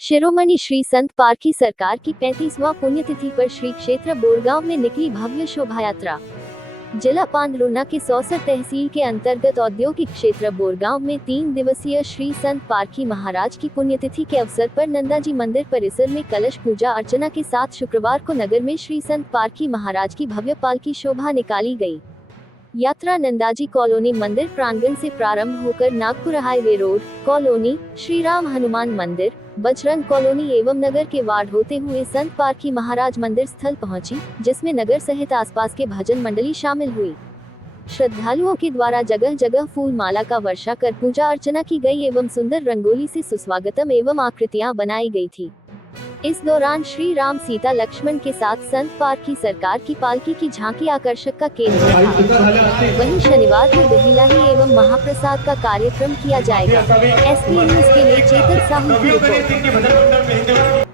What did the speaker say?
शिरोमणि श्री संत पारखी सरकार की 35वां पुण्यतिथि पर श्री क्षेत्र बोरगांव में निकली भव्य शोभा यात्रा। जिला पांडुर्ना के सौसर तहसील के अंतर्गत औद्योगिक क्षेत्र बोरगांव में 3 दिवसीय श्री संत पारखी महाराज की पुण्यतिथि के अवसर पर नंदाजी मंदिर परिसर में कलश पूजा अर्चना के साथ शुक्रवार को नगर में श्री संत पारखी महाराज की भव्य पालकी शोभा निकाली गई। यात्रा नंदाजी कॉलोनी मंदिर प्रांगण से प्रारंभ होकर Nagpur highway road colony, Shri राम हनुमान मंदिर, बजरंग कॉलोनी एवं नगर के वार्ड होते हुए संत पारखी महाराज मंदिर स्थल पहुंची, जिसमें नगर सहित आसपास के भजन मंडली शामिल हुई। श्रद्धालुओं के द्वारा जगह जगह फूल माला का वर्षा कर पूजा अर्चना की गई एवं सुंदर रंगोली से सुस्वागतम एवं आकृतियां बनाई गई थी। इस दौरान श्री राम सीता लक्ष्मण के साथ संत पारखी सरकार की पालकी की झांकी आकर्षक का केंद्र था। वहीं शनिवार को दहीलाही एवं महाप्रसाद का कार्यक्रम किया जाएगा। एसपी न्यूज के लिए चेतन साहू की रिपोर्ट।